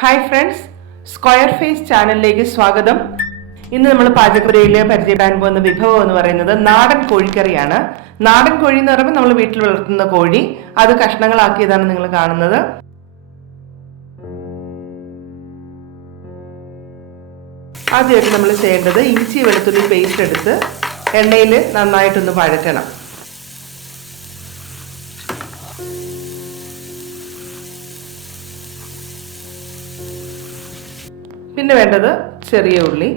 Hi friends, square face ചാനലിലേക്ക് സ്വാഗതം. ഇന്ന് നമ്മൾ പാചകപ്പുരയിൽ പരിചയപ്പെടാൻ പോകുന്ന വിഭവം എന്ന് പറയുന്നത് നാടൻ കോഴിക്കറിയാണ്. നാടൻ കോഴി എന്ന് പറയുമ്പോൾ നമ്മൾ വീട്ടിൽ വളർത്തുന്ന കോഴി, അത് കഷ്ണങ്ങളാക്കിയതാണ് നിങ്ങൾ കാണുന്നത്. ആദ്യമായിട്ട് നമ്മൾ ചെയ്യേണ്ടത് ഇഞ്ചി വെളുത്തുള്ളി പേസ്റ്റ് എടുത്ത് എണ്ണയിൽ നന്നായിട്ടൊന്ന് വഴറ്റണം. പിന്നെ വേണ്ടത് ചെറിയ ഉള്ളി,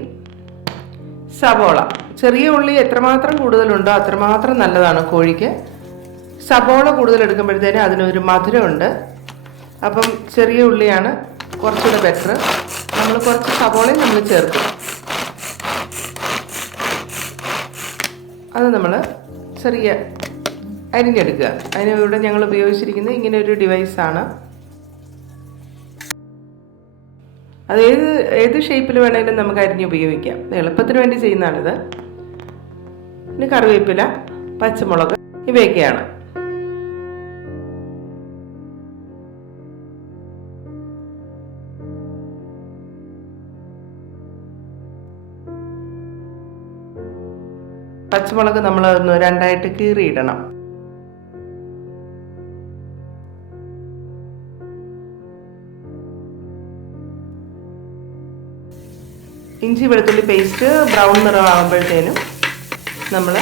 സവോള. ചെറിയ ഉള്ളി എത്രമാത്രം കൂടുതലുണ്ടോ അത്രമാത്രം നല്ലതാണ് കോഴിക്ക്. സവോള കൂടുതൽ എടുക്കുമ്പോഴത്തേനും അതിനൊരു മധുരമുണ്ട്. അപ്പം ചെറിയ ഉള്ളിയാണ് കുറച്ചുകൂടെ ബെറ്റർ. നമ്മൾ കുറച്ച് സവോളയും നമ്മൾ ചേർക്കും. അത് നമ്മൾ ചെറിയ അരിഞ്ഞെടുക്കുക. അതിന് ഇവിടെ ഞങ്ങൾ ഉപയോഗിച്ചിരിക്കുന്നത് ഇങ്ങനെ ഒരു ഡിവൈസാണ്. അത് ഏത് ഷേപ്പിൽ വേണമെങ്കിലും നമുക്ക് അരിഞ്ഞ് ഉപയോഗിക്കാം. എളുപ്പത്തിന് വേണ്ടി ചെയ്യുന്നതാണിത്. പിന്നെ കറിവേപ്പില, പച്ചമുളക് ഇവയൊക്കെയാണ്. പച്ചമുളക് നമ്മൾ ഒന്ന് രണ്ടായിട്ട് കീറിയിടണം. ഇഞ്ചി വെളുത്തുള്ളി പേസ്റ്റ് ബ്രൗൺ നിറമാകുമ്പോഴത്തേനും നമ്മൾ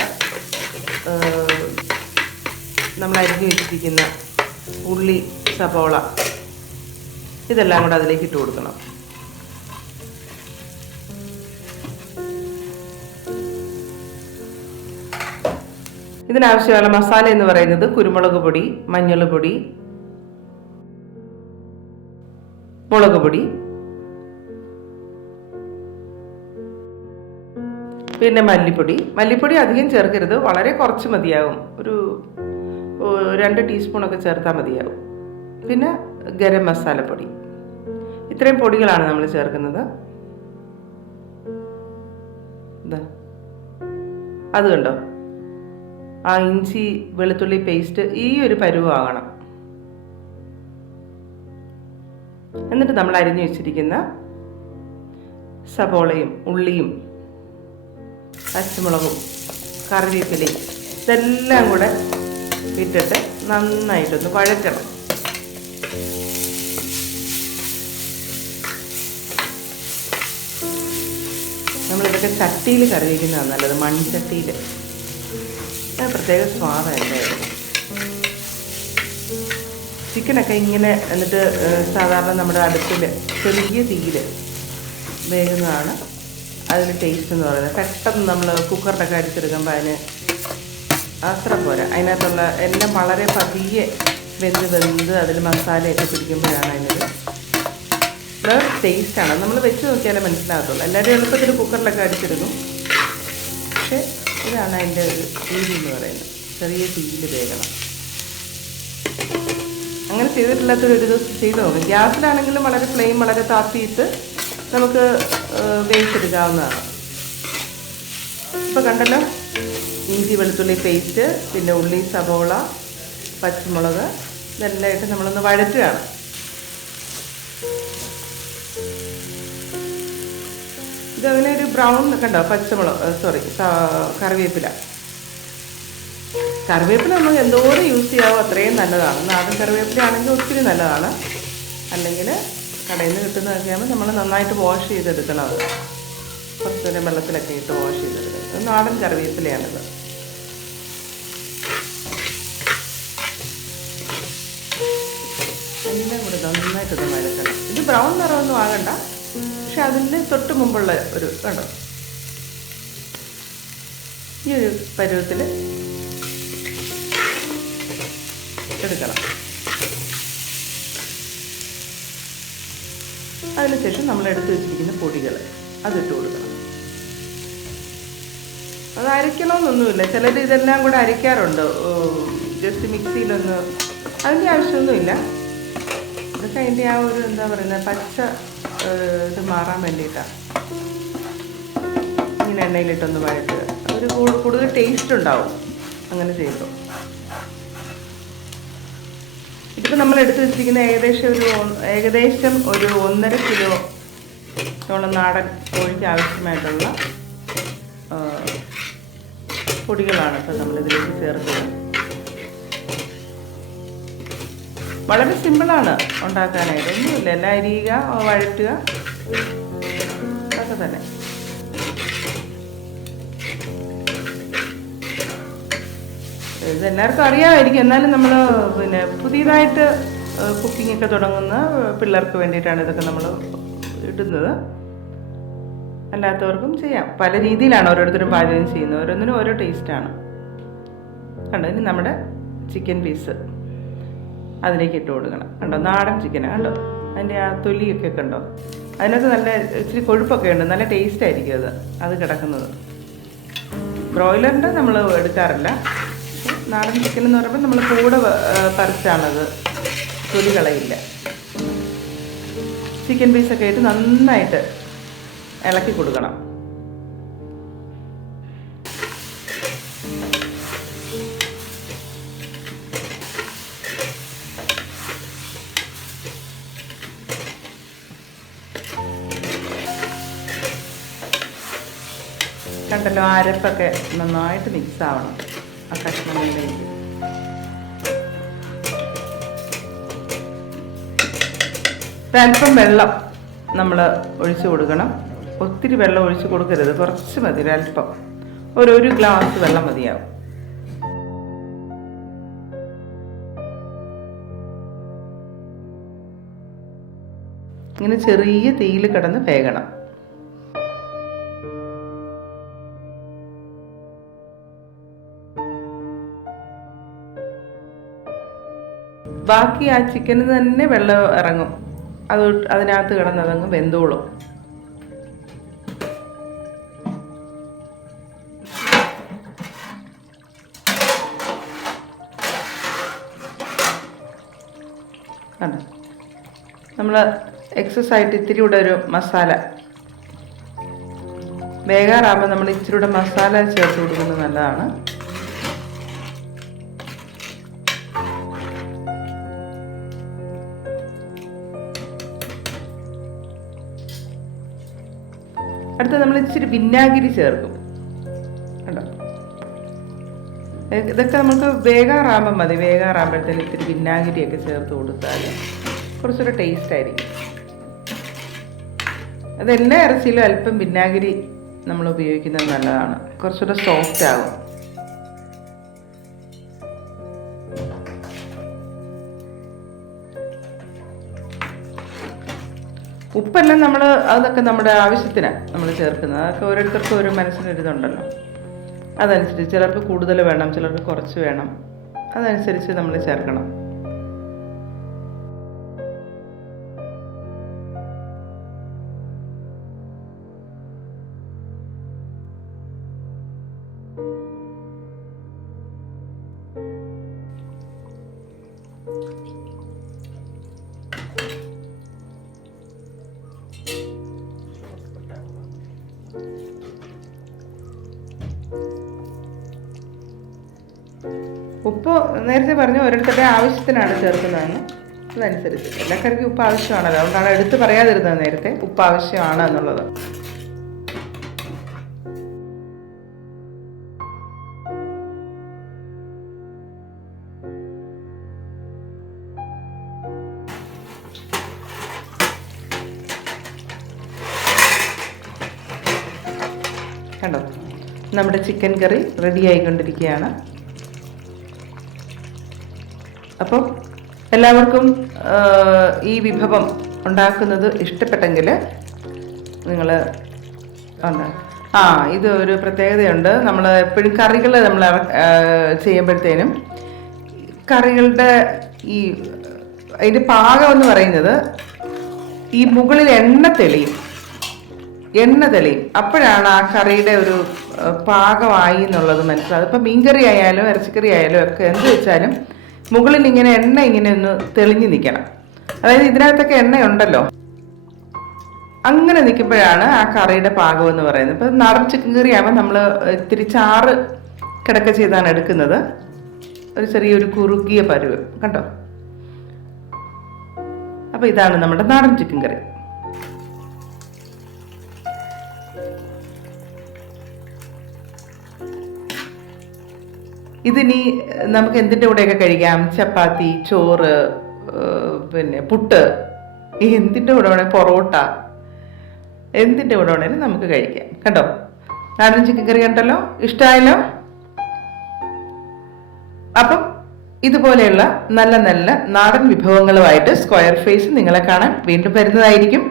അരിഞ്ഞു വെച്ചിരിക്കുന്ന ഉള്ളി, സവോള ഇതെല്ലാം കൂടെ അതിലേക്ക് ഇട്ട് കൊടുക്കണം. ഇതിനാവശ്യമുള്ള മസാല എന്ന് പറയുന്നത് കുരുമുളക് പൊടി, മഞ്ഞൾ പൊടി, മുളക് പൊടി, പിന്നെ മല്ലിപ്പൊടി അധികം ചേർക്കരുത്, വളരെ കുറച്ച് മതിയാകും. ഒരു 2 ടീസ്പൂണൊക്കെ ചേർത്താൽ മതിയാകും. പിന്നെ ഗരം മസാലപ്പൊടി. ഇത്രയും പൊടികളാണ് നമ്മൾ ചേർക്കുന്നത്. അത് കണ്ടോ, ആ ഇഞ്ചി വെളുത്തുള്ളി പേസ്റ്റ് ഈ ഒരു പരുവാകണം. എന്നിട്ട് നമ്മൾ അരിഞ്ഞു വെച്ചിരിക്കുന്ന സവോളയും ഉള്ളിയും പച്ചമുളകും കറിവേപ്പിലയും ഇതെല്ലാം കൂടെ ഇട്ടിട്ട് നന്നായിട്ടൊന്ന് വഴറ്റണം. നമ്മളിതൊക്കെ ചട്ടിയിൽ കറി വയ്ക്കുന്നതാണ് നല്ലത്, മൺചട്ടിയിൽ. പ്രത്യേക സ്വാദായിരുന്നു. ചിക്കനൊക്കെ ഇങ്ങനെ എന്നിട്ട് സാധാരണ നമ്മുടെ അടുപ്പിൽ ചെറിയ തീയിൽ വേകുന്നതാണ് അതിന് ടേസ്റ്റ് എന്ന് പറയുന്നത്. പെട്ടെന്ന് നമ്മൾ കുക്കറിലൊക്കെ അടിച്ചെടുക്കുമ്പോൾ അതിന് അത്ര പോരാ. അതിനകത്തുള്ള എല്ലാം വളരെ പതിയെ വെന്ത് അതിൽ മസാലയൊക്കെ പിടിക്കുമ്പോഴാണ് അതിനൊരു ടേസ്റ്റാണ്. നമ്മൾ വെച്ച് നോക്കിയാലേ മനസ്സിലാകത്തുള്ളൂ. എല്ലാവരും എളുപ്പത്തിൽ കുക്കറിലൊക്കെ അടിച്ചെടുക്കും. പക്ഷേ ഇതാണ് അതിൻ്റെ ഒരു രീതി എന്ന് പറയുന്നത്. ചെറിയ തീയിൽ വേകണം. അങ്ങനെ ചെയ്തിട്ടില്ലാത്തൊരു ദിവസം ചെയ്ത് നോക്കും. ഗ്യാസിലാണെങ്കിലും വളരെ ഫ്ലെയിം വളരെ താത്തിയിട്ട് നമുക്ക് വേവിച്ചെടുക്കാവുന്നതാണ്. ഇപ്പോൾ കണ്ടല്ലോ, ഇഞ്ചി വെളുത്തുള്ളി പേസ്റ്റ്, പിന്നെ ഉള്ളി, സവോള, പച്ചമുളക് ഇതെല്ലാം ഇട്ട് നമ്മളൊന്ന് വഴറ്റുകയാണ്. ഇതങ്ങനെ ഒരു ബ്രൗൺ കണ്ടോ, കറിവേപ്പില നമ്മൾ എന്തോരം യൂസ് ചെയ്യാവോ അത്രയും നല്ലതാണ്. നാടൻ കറിവേപ്പില ആണെങ്കിൽ ഒത്തിരി നല്ലതാണ്. അല്ലെങ്കിൽ കടയിൽ നിന്ന് കിട്ടുന്നതൊക്കെ ആകുമ്പോൾ നമ്മൾ നന്നായിട്ട് വാഷ് ചെയ്തെടുക്കണം. അത് കുറച്ച് നേരം വെള്ളത്തിലൊക്കെ ഇട്ട് വാഷ് ചെയ്തെടുക്കണം. നാടൻ കറിവേപ്പിലയാണിത്. എല്ലാം കൂടെ നന്നായിട്ടൊന്ന് വഴറ്റണം. ഇത് ബ്രൗൺ നിറമൊന്നും ആകണ്ട, പക്ഷെ അതിന് തൊട്ട് മുമ്പുള്ള ഒരു കണ്ടോ, ഈ ഒരു പരുവത്തിൽ എടുക്കണം. അതിനുശേഷം നമ്മൾ എടുത്ത് വെച്ചിരിക്കുന്ന പൊടികൾ അതിട്ട് കൊടുക്കണം. അത് അരയ്ക്കണമെന്നൊന്നുമില്ല. ചിലർ ഇതെല്ലാം കൂടെ അരയ്ക്കാറുണ്ട്, ജസ്റ്റ് മിക്സിയിലൊന്ന്. അതിൻ്റെ ആവശ്യമൊന്നുമില്ല. ഇതൊക്കെ അതിൻ്റെ ആ ഒരു എന്താ പറയുന്നത് പച്ച ഇത് മാറാൻ വേണ്ടിയിട്ടാണ് ഇങ്ങനെ എണ്ണയിലിട്ടൊന്ന് വഴറ്റുക. ഒരു കൂടുതൽ ടേസ്റ്റ് ഉണ്ടാവും അങ്ങനെ ചെയ്യുമ്പോൾ. ഇതിപ്പോൾ നമ്മൾ എടുത്ത് വെച്ചിരിക്കുന്ന ഏകദേശം ഒരു 1.5 കിലോളം നാടൻ കോഴിക്ക് ആവശ്യമായിട്ടുള്ള പൊടികളാണ് ഇപ്പോൾ നമ്മളിതിലേക്ക് ചേർക്കുന്നത്. വളരെ സിമ്പിളാണ് ഉണ്ടാക്കാനായിട്ട്, ഒന്നുമില്ല. എല്ലാം അരിയുക, വഴറ്റുക, അതൊക്കെ തന്നെ. ഇതെല്ലാവർക്കും അറിയാമായിരിക്കും, എന്നാലും നമ്മൾ പുതിയതായിട്ട് കുക്കിങ്ങൊക്കെ തുടങ്ങുന്ന പിള്ളേർക്ക് വേണ്ടിയിട്ടാണ് ഇതൊക്കെ നമ്മൾ ഇടുന്നത്. അല്ലാത്തവർക്കും ചെയ്യാം. പല രീതിയിലാണ് ഓരോരുത്തരും പാചകം ചെയ്യുന്നത്, ഓരോന്നിനും ഓരോ ടേസ്റ്റാണ്. കണ്ടോ, ഇനി നമ്മുടെ ചിക്കൻ പീസ് അതിലേക്ക് ഇട്ട് കൊടുക്കണം. കണ്ടോ, നാടൻ ചിക്കനാണ്. കണ്ടോ, അതിൻ്റെ ആ തൊലിയൊക്കെ കണ്ടോ, അതിനകത്ത് നല്ല ഇച്ചിരി കൊഴുപ്പൊക്കെ ഉണ്ട്, നല്ല ടേസ്റ്റ് ആയിരിക്കും അത് കിടക്കുന്നത്. ബ്രോയിലറിൻ്റെ നമ്മൾ എടുക്കാറില്ല. നാടൻ ചിക്കൻ എന്ന് പറയുമ്പോൾ നമ്മൾ കൂടെ പറിച്ചാണത്, തൊലി കളയില്ല. ചിക്കൻ പീസൊക്കെ ആയിട്ട് നന്നായിട്ട് ഇളക്കി കൊടുക്കണം. കണ്ടല്ലോ, അരപ്പൊക്കെ നന്നായിട്ട് മിക്സ് ആവണം ആ കഷ്ണങ്ങളിലേക്ക്. അല്പം വെള്ളം നമ്മൾ ഒഴിച്ചു കൊടുക്കണം. ഒത്തിരി വെള്ളം ഒഴിച്ച് കൊടുക്കരുത്, കുറച്ച് മതി, ഒരല്പം, ഒരു ഗ്ലാസ് വെള്ളം മതിയാവും. ഇങ്ങനെ ചെറിയ തീയിൽ കിടന്ന് വേകണം. ബാക്കി ആ ചിക്കന് തന്നെ വെള്ളം ഇറങ്ങും, അതിനകത്ത് കിടന്നതങ്ങ് വെന്തോളും. നമ്മൾ എക്സസൈസ് ഇത്തിരി കൂടെ ഒരു മസാല വേകാറാകുമ്പോൾ നമ്മൾ ഇച്ചിരി കൂടെ മസാല ചേർത്ത് കൊടുക്കുന്നത് നല്ലതാണ്. അടുത്ത നമ്മൾ ഇച്ചിരി വിനാഗിരി ചേർക്കും. കണ്ടോ, ഇതൊക്കെ നമുക്ക് വേകാറാകുമ്പോൾ മതി. വേകാറാകുമ്പോഴത്തേന് ഇത്തിരി വിനാഗിരിയൊക്കെ ചേർത്ത് കൊടുത്താൽ കുറച്ചൊരു ടേസ്റ്റ് ആയിരിക്കും. അതെല്ലാ ഇറച്ചിയിലും അല്പം വിനാഗിരി നമ്മൾ ഉപയോഗിക്കുന്നത് നല്ലതാണ്, കുറച്ചുകൂടെ സോഫ്റ്റ് ആകും. ഉപ്പെല്ലാം അതൊക്കെ നമ്മുടെ ആവശ്യത്തിനാണ് നമ്മൾ ചേർക്കുന്നത്. അതൊക്കെ ഓരോരുത്തർക്കും ഓരോ മനസ്സിനൊരിതുണ്ടല്ലോ, അതനുസരിച്ച് ചിലർക്ക് കൂടുതൽ വേണം, ചിലർക്ക് കുറച്ച് വേണം, അതനുസരിച്ച് നമ്മൾ ചേർക്കണം. ഉപ്പ് നേരത്തെ പറഞ്ഞു ഓരോരുത്തരുടെ ആവശ്യത്തിനാണ് ചേർക്കുന്നതെന്ന്. അതനുസരിച്ച് എല്ലാ കറിക്കും ഉപ്പ് ആവശ്യമാണല്ലോ, അതുകൊണ്ടാണ് എടുത്ത് പറയാതിരുന്നത് നേരത്തെ, ഉപ്പ് ആവശ്യമാണ് എന്നുള്ളത്. കണ്ടോ, നമ്മുടെ ചിക്കൻ കറി റെഡി ആയിക്കൊണ്ടിരിക്കുകയാണ്. അപ്പം എല്ലാവർക്കും ഈ വിഭവം ഉണ്ടാക്കുന്നത് ഇഷ്ടപ്പെട്ടെങ്കിൽ നിങ്ങൾ ഇത് ഒരു പ്രത്യേകതയുണ്ട്. നമ്മൾ എപ്പോഴും കറികൾ നമ്മൾ ചെയ്യുമ്പോഴത്തേനും കറികളുടെ അതിൻ്റെ പാകം എന്ന് പറയുന്നത് ഈ മുകളിൽ എണ്ണ തെളിയും, അപ്പോഴാണ് ആ കറിയുടെ ഒരു പാകമായി എന്നുള്ളത് മനസ്സിലാകും. ഇപ്പം മീൻകറി ആയാലും ഇറച്ചിക്കറി ആയാലും ഒക്കെ എന്ത് വെച്ചാലും മുകളിൽ ഇങ്ങനെ എണ്ണ ഇങ്ങനെ ഒന്ന് തെളിഞ്ഞു നിൽക്കണം. അതായത് ഇതിനകത്തൊക്കെ എണ്ണയുണ്ടല്ലോ, അങ്ങനെ നിൽക്കുമ്പോഴാണ് ആ കറിയുടെ പാകം എന്ന് പറയുന്നത്. ഇപ്പം നാടൻ ചിക്കൻ കറി ആകുമ്പോൾ നമ്മൾ ഇത്തിരി ചാറ് കിടക്ക ചെയ്താണ് എടുക്കുന്നത്, ഒരു ചെറിയൊരു കുറുകിയ പരുവ്. കണ്ടോ, അപ്പോൾ ഇതാണ് നമ്മുടെ നാടൻ ചിക്കൻ കറി. ഇതിനി നമുക്ക് എന്തിൻ്റെ കൂടെയൊക്കെ കഴിക്കാം? ചപ്പാത്തി, ചോറ്, പിന്നെ പുട്ട്, എന്തിൻ്റെ കൂടെ വേണേൽ പൊറോട്ട, എന്തിൻ്റെ കൂടെ വേണേലും നമുക്ക് കഴിക്കാം. കണ്ടോ, നാടൻ ചിക്കൻ കറി കണ്ടല്ലോ, ഇഷ്ടമായല്ലോ? അപ്പം ഇതുപോലെയുള്ള നല്ല നല്ല നാടൻ വിഭവങ്ങളുമായിട്ട് സ്ക്വയർ ഫേസ് നിങ്ങളെ കാണാൻ വീണ്ടും വരുന്നതായിരിക്കും.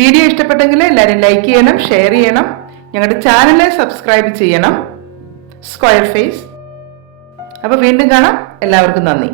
വീഡിയോ ഇഷ്ടപ്പെട്ടെങ്കിൽ എല്ലാവരും ലൈക്ക് ചെയ്യണം, ഷെയർ ചെയ്യണം, ഞങ്ങളുടെ ചാനലിനെ സബ്സ്ക്രൈബ് ചെയ്യണം. Square face. അപ്പോൾ വീണ്ടും കാണാം. എല്ലാവർക്കും നന്ദി.